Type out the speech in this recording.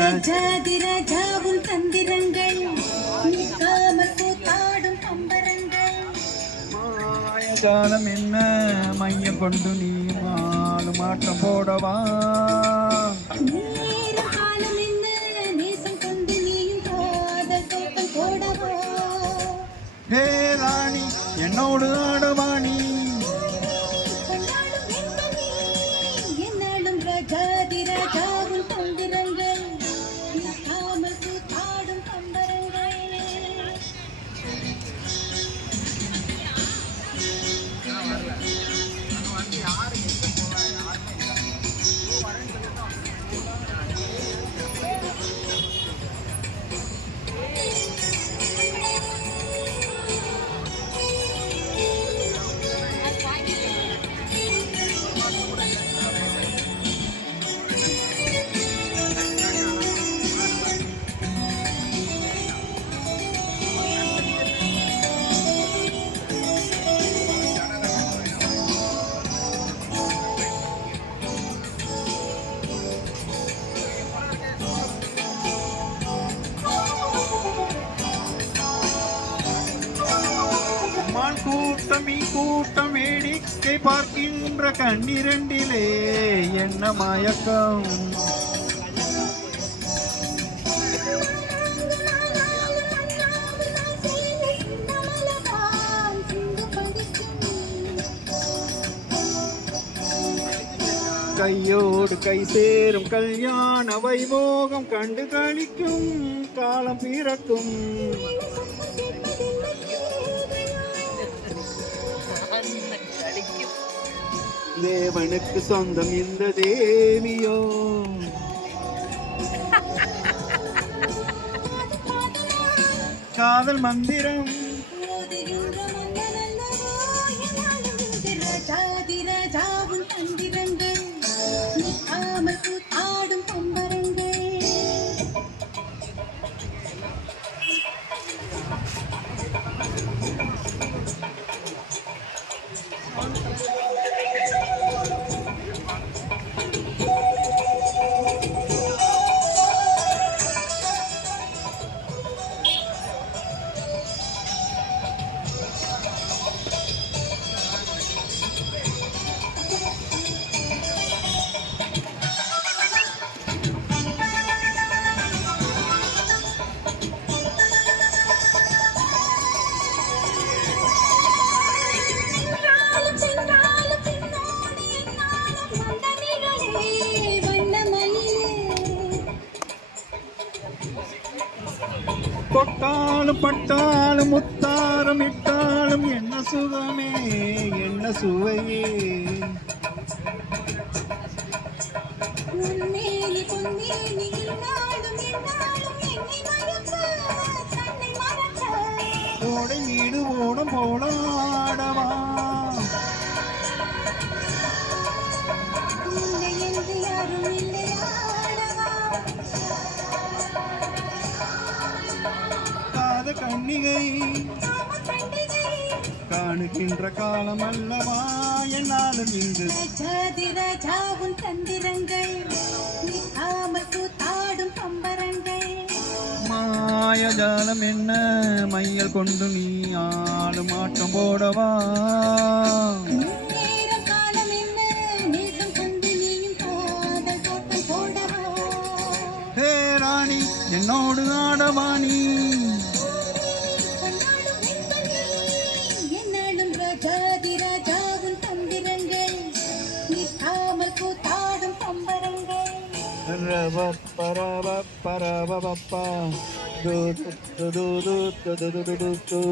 ராஜாதிராஜாவும் தந்திரங்கள் நிற்காமல் கூத்தாடும் பம்பரங்கள். காலம் என்ன மையம் கொண்டு நீ மாலு மாற்றம் போடவா? நேரம் காலம் என்ன நேசம் கொண்டு நீயும் காதல் தோட்டம் போடவா? ஹே ராணி என்னோடு ஆடவாணி. என்னாலும் ராஜாதிராஜாவும் தந்திரங்கள் நிற்காமல் கூத்தாடும் பம்பரங்கள். கூட்டம் கூட்டம் வேடிக்கை பார்க்கின்ற கண்ணிரண்டிலே என்ன மயக்கம்? கையோடு கை சேரும் கல்யாண வைபோகம் கண்டு கழிக்கும் காலம் பிறக்கும். தேவனுக்கு சொந்தம் இந்த தேவியோ. காதல் மந்திரம் ராஜாதிராஜாவும் தந்திரங்கள் நிற்காமல் கூத்தாடும் பம்பரங்கள். கொட்டாலும் பட்டாலும் முத்தாரம் இட்டாலும் என்ன சுகமே என்ன சுவையே. ஓடை வீடு ஓடம் போலாடவா? கண்ணிகை காணுகின்ற காலம் அல்லவா என்னாலும் இங்கு. ராஜாதிராஜாவும் தந்திரங்கள் நிற்காமல் கூத்தாடும் பம்பரங்கள். மாயஜாலம் என்ன மையல் கொண்டு நீ ஆடு மாற்றம் போடவா? நேரம் காலம் என்ன நேசம் கொண்டு நீயும் காதல் தோட்டம் போடவா? ஹே ராணி என்னோடு ஆடவாணி. ராஜாதிராஜாவும் தந்திரங்கள் நிற்காமல் கூத்தாடும் பம்பரங்கள். ரவ பரவ பரவ பப்பா து து து து து து து து து.